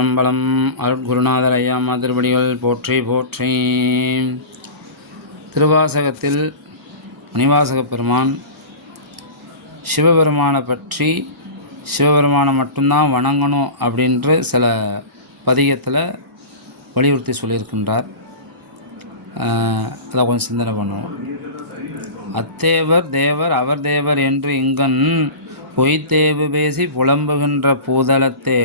அம்பலம் அருட்குருநாதர் ஐயாமா மாதிரிபடிகள் போற்றி போற்றி. திருவாசகத்தில் முனிவாசக பெருமான் சிவபெருமானை பற்றி சிவபெருமானை மட்டும்தான் வணங்கணும் அப்படின்ற சில பதிகத்தில் வலியுறுத்தி சொல்லியிருக்கின்றார். அதை கொஞ்சம் சிந்தனை பண்ணுவோம். அத்தேவர் தேவர் அவர் தேவர் என்று இங்கன் பொய்த்தேவு பேசி புலம்புகின்ற பூதலத்தே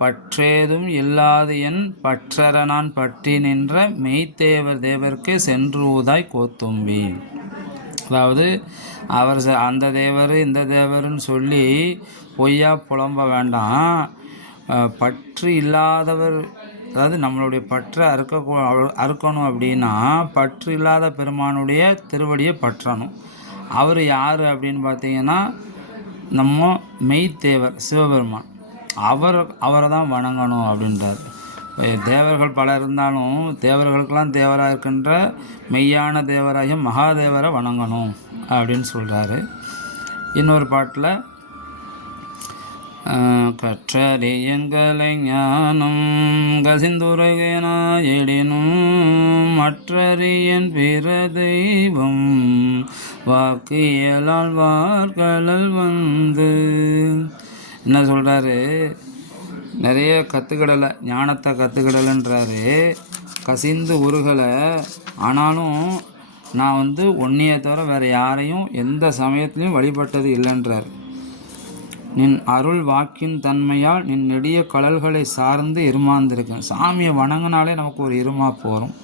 பற்றேதும் இல்லாது என் பற்றற நான் பற்றி நின்ற மெய்த்தேவர் தேவர்க்கு சென்றூதாய் கோத்தும்பி. அதாவது அவர் அந்த தேவர் இந்த தேவர்னு சொல்லி பொய்யா புலம்ப வேண்டாம். பற்று இல்லாதவர் அதாவது நம்மளுடைய பற்றை அறுக்க அறுக்கணும் அப்படின்னா பற்று இல்லாத பெருமானுடைய திருவடியை பற்றணும். அவர் யார் அப்படின்னு பார்த்தீங்கன்னா நம்ம மெய்த்தேவர் சிவபெருமான். அவர் அவரை தான் வணங்கணும் அப்படின்றார். தேவர்கள் பல இருந்தாலும் தேவர்களுக்கெல்லாம் தேவராக இருக்கின்ற மெய்யான தேவராகிய மகாதேவரை வணங்கணும் அப்படின்னு சொல்கிறாரு இன்னொரு பாட்டில் கற்றறியங்களை ஞானம் கசிந்துரையனாயிடினும் மற்றறியன் பிற தெய்வம் வாக்கு இயலால் வார்கடல் வந்து என்ன சொல்கிறாரு நிறைய கற்றுக்கிடலை ஞானத்தை கற்றுக்கிடலைன்றாரு கசிந்து உருகலை. ஆனாலும் நான் வந்து ஒன்றையை தவிர வேறு யாரையும் எந்த சமயத்துலையும் வழிபட்டது இல்லைன்றார். நின் அருள் வாக்கின் தன்மையால் நின் நெடிய கடல்களை சார்ந்து இருமாந்திருக்கேன் சாமியை வணங்கினாலே நமக்கு ஒரு இருமா போகிறோம்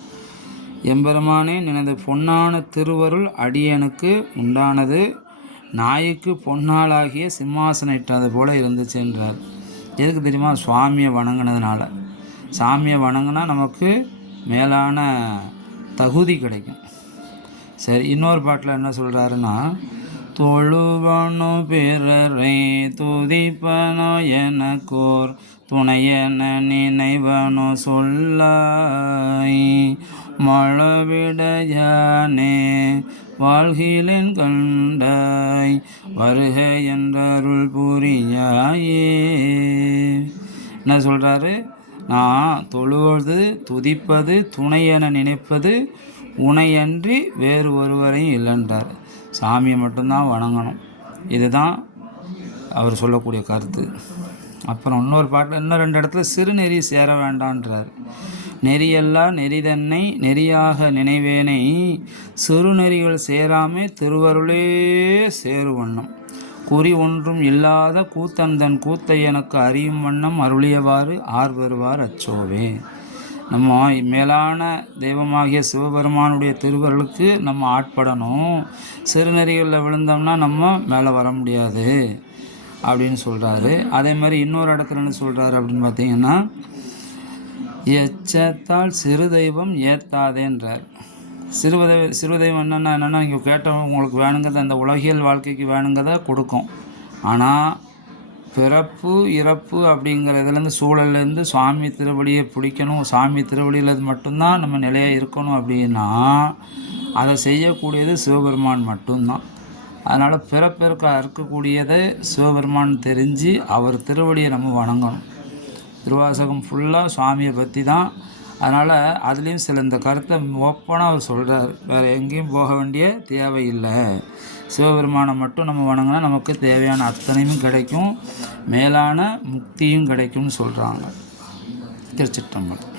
எம்பெருமானே நினது பொன்னான திருவருள் அடியனுக்கு உண்டானது நாய்க்கு பொன்னாளாகிய சிம்மாசனம் இட்டது போல இருந்துச்சு என்றார். எதுக்கு தெரியுமா? சுவாமியை வணங்கினதுனால. சாமியை வணங்கினா நமக்கு மேலான தகுதி கிடைக்கும். சரி இன்னொரு பாட்டில் என்ன சொல்கிறாருன்னா தொழுவனோ பிறரை துதிப்பனோ எனக்கோர் துணையென நினைவனோ சொல்லாய். மழவிடையானே வாழ்கிலேன் கண்டாய் வருக என்றருள் புரியாயே. என்ன சொல்கிறாரு நான் தொழுவது துதிப்பது துணை என நினைப்பது உனையன்றி வேறு ஒருவரையும் இல்லைன்றார். சாமியை மட்டும்தான் வணங்கணும். இதுதான் அவர் சொல்லக்கூடிய கருத்து. அப்புறம் இன்னொரு பாட்டில் இன்னும் ரெண்டு இடத்துல சிறுநெறி சேர வேண்டான்றார். நெறியெல்லாம் நெறிதன்னை நெறியாக நினைவேனை. சிறுநெறிகள் சேராமே திருவருளே சேரு வண்ணம் குறி ஒன்றும் இல்லாத கூத்தந்தன் கூத்தை எனக்கு அறியும் வண்ணம் அருளியவாறு ஆர் வருவார் அச்சோவே. நம்ம மேலான தெய்வமாகிய சிவபெருமானுடைய திருவருளுக்கு நம்ம ஆட்படணும். சிறுநெறிகளில் விழுந்தோம்னா நம்ம மேலே வர முடியாது அப்படின்னு சொல்கிறாரு அதே மாதிரி இன்னொரு இடத்துல என்ன சொல்கிறாரு அப்படின்னு பார்த்தீங்கன்னா எச்சத்தால் சிறு தெய்வம் ஏத்தாதேன்றார். சிறுவதை சிறுதெய்வம் என்னென்னா என்னென்னா நீங்கள் கேட்டவங்க உங்களுக்கு வேணுங்கிறத அந்த உலகியல் வாழ்க்கைக்கு வேணுங்கிறத கொடுக்கும். ஆனால் பிறப்பு இறப்பு அப்படிங்கிறதுலேருந்து சூழல்லேருந்து சுவாமி திருவடியை பிடிக்கணும். சாமி திருவடியில் மட்டும்தான் நம்ம நிலையாக இருக்கணும் அப்படின்னா அதை செய்யக்கூடியது சிவபெருமான் மட்டும்தான். அதனால் பிறப்பிற்க இருக்கக்கூடியதை சிவபெருமான் தெரிஞ்சு அவர் திருவடியை நம்ம வணங்கணும். திருவாசகம் ஃபுல்லாக சுவாமியை பற்றி தான் அதனால் அதுலேயும் சில இந்த கருத்தை ஓப்பனாக அவர் சொல்கிறார் வேறு எங்கேயும் போக வேண்டிய தேவையில்லை. சிவபெருமானை மட்டும் நம்ம வணங்கினா நமக்கு தேவையான அத்தனையும் கிடைக்கும். மேலான முக்தியும் கிடைக்கும்னு சொல்கிறாங்க திருச்சிட்டம்பலம்